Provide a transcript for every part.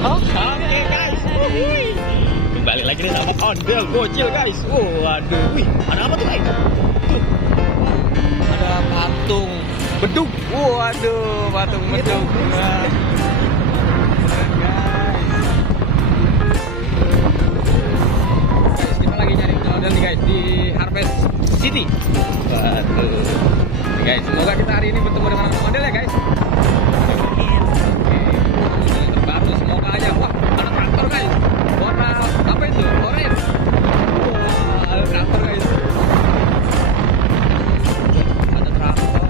Oke guys. Kembali lagi nih sama ondel bocil guys. Waduh, wih, ada apa tuh guys? Tuh, ada patung bedug. Waduh, patung bedug. Kita lagi nyari ondel nih guys di Harvest City. Waduh, nih guys, semoga kita hari ini bertemu dengan ondel ya guys. Terbaru semoga aja. Wah, ada traktor guys. Warna apa itu? Orange. Wah, ada traktor guys. Ada traktor.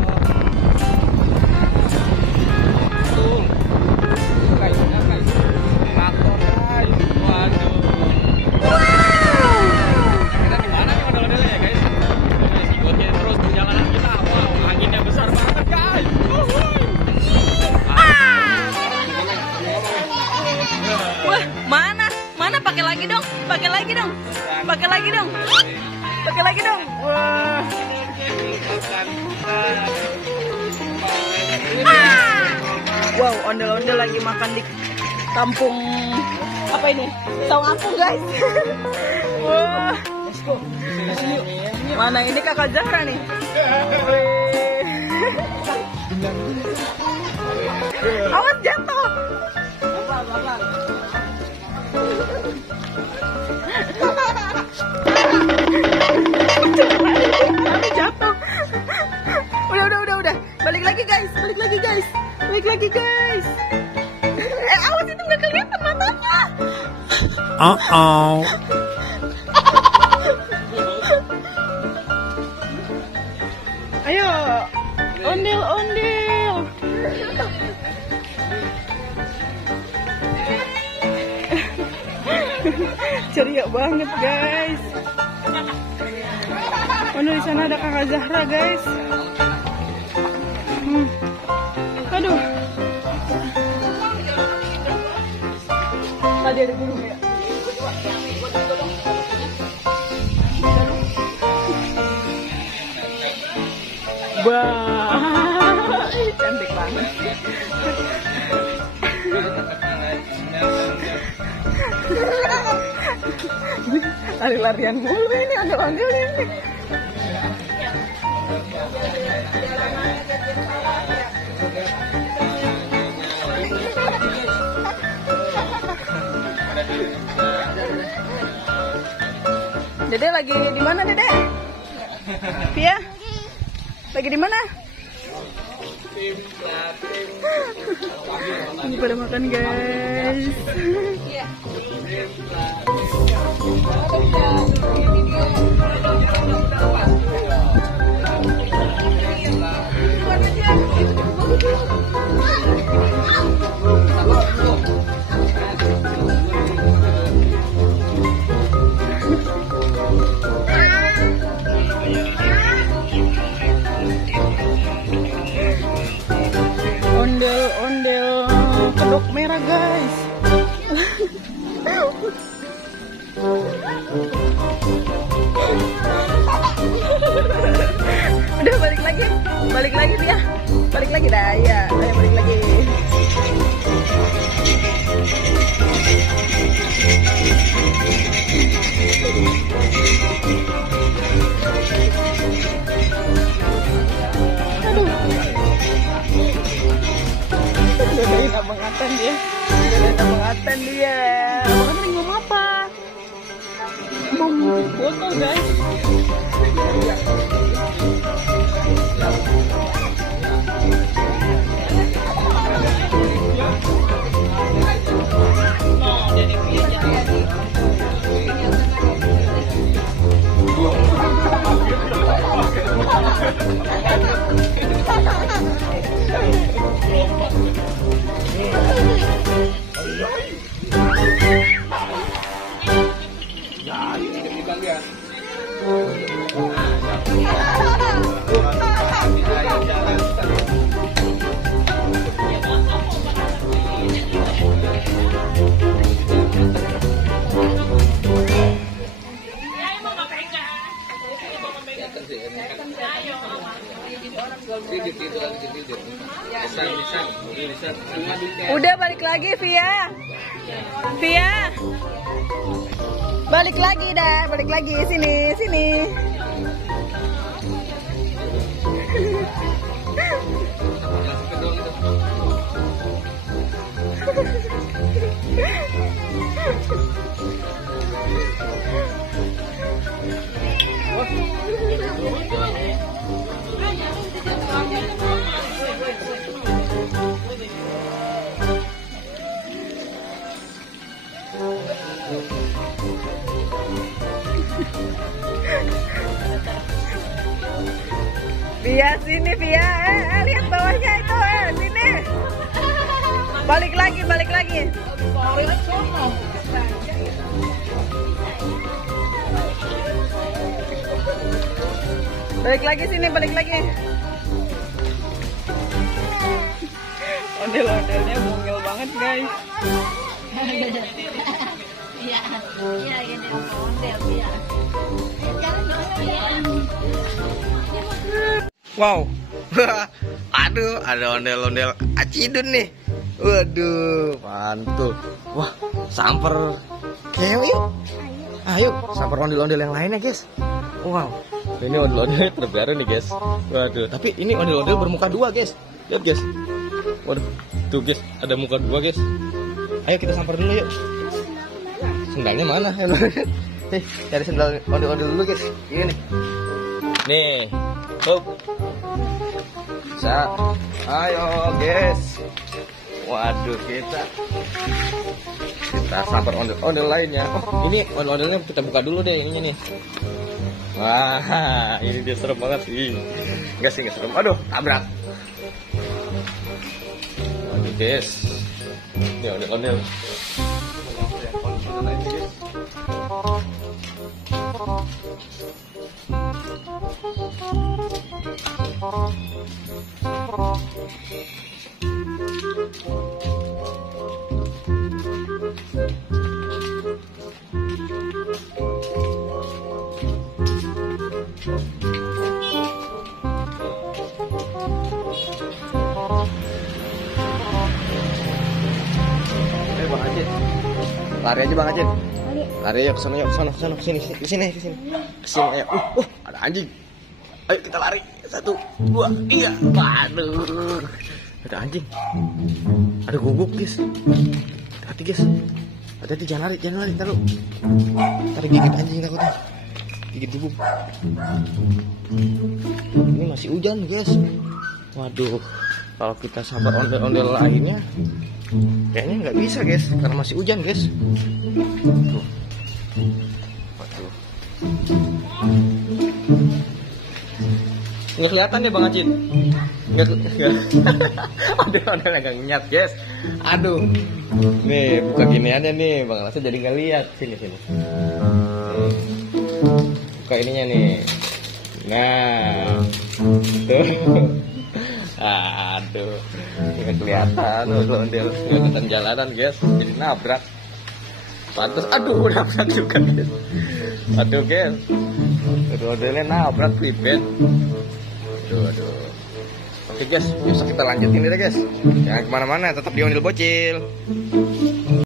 Tuh. Guys, lihat guys. Traktor guys. Waduh. Kita di mana nih model-modelnya ya guys? Guys, ikutin terus perjalanan kita. Wow, anginnya besar banget guys. Wah, mana pakai lagi dong, pakai lagi dong. Wah. Wow, ondel-ondel lagi makan di kampung apa ini? Saung Apung guys. Wah. Mana ini kakak Zahra nih? Awas jatuh. Jatuh. Udah. Balik lagi guys. Awas itu nggak kelihatan matanya. Ayo, ondel. Ceria banget guys. Di sana ada kakak Zahra guys. Aduh. Tadi ada burung ya. Wah, cantik banget. Lari-larian mulu ini, ondel-ondel ini. Dede lagi di mana, Dede? Pia? Lagi di mana? Ini pada makan, guys. Ondel-ondel kedok merah guys. Udah balik lagi dia. Balik lagi dah ya. Balik lagi. Udah abang Atan dia. Abang Atan ngomong apa? Mau foto guys. lagi Via. Via. Balik lagi dah, balik lagi sini, sini. Via sini Via, lihat bawahnya itu, sini. Balik lagi, balik lagi. Balik lagi sini, balik lagi. Ondel-ondelnya mungil banget guys. Iya, iya ini ondel ya. Wow. Aduh, ada ondel-ondel acidun nih. Waduh, mantul. Wah, samper kewe yuk. Ayo, samper ondel-ondel yang lainnya, guys. Wow. Ini ondel-ondel terbaru nih, guys. Waduh, tapi ini ondel-ondel bermuka dua, guys. Lihat, guys. Waduh, tuh, guys, ada muka dua, guys. Ayo kita samper dulu yuk. Sendalnya mana? Nih, cari sendal ondel-ondel dulu, guys. Ini nih. Nih. Hop. Ayo, guys. Waduh, kita samper ondel lainnya. Oh, ini ondel-ondelnya kita buka dulu deh ininya nih. Wah, ini dia serem banget sih. Enggak sih, enggak serem. Aduh, tabrak. Waduh, guys. Ini ondel-ondel. Bang Acit, lari aja Bang Acit. Lari aja ke sana yuk, ke sini. Ayo. Ada anjing. Ayo kita lari. 1, 2, 3. Waduh. Ada anjing. Ada guguk, guys. Hati-hati, guys. Hati-hati, jangan lari, taruh. Tarik gigit anjing takutnya. Gigit guguk. Ini masih hujan, guys. Waduh. Kalau kita sabar ondel-ondel lainnya, kayaknya nggak bisa, guys, karena masih hujan, guys. Tuh. Waduh. Nggak kelihatan ya Bang Acit? Nggak. Ondel-ondel nggak ngenyat, guys. Aduh. Nih buka gini aja nih, Bang Lasa jadi nggak lihat. Sini. Buka ininya nih. Nah. Tuh. Aduh, nggak kelihatan ondel jalanan, guys, jadi nabrak. Pantes, aduh, nabrak juga, guys. Aduh, guys, ondelnya nabrak klipet. Aduh. Oke, guys, besok kita lanjutin deh, guys. Jangan kemana-mana, tetap di Ondel Bocil.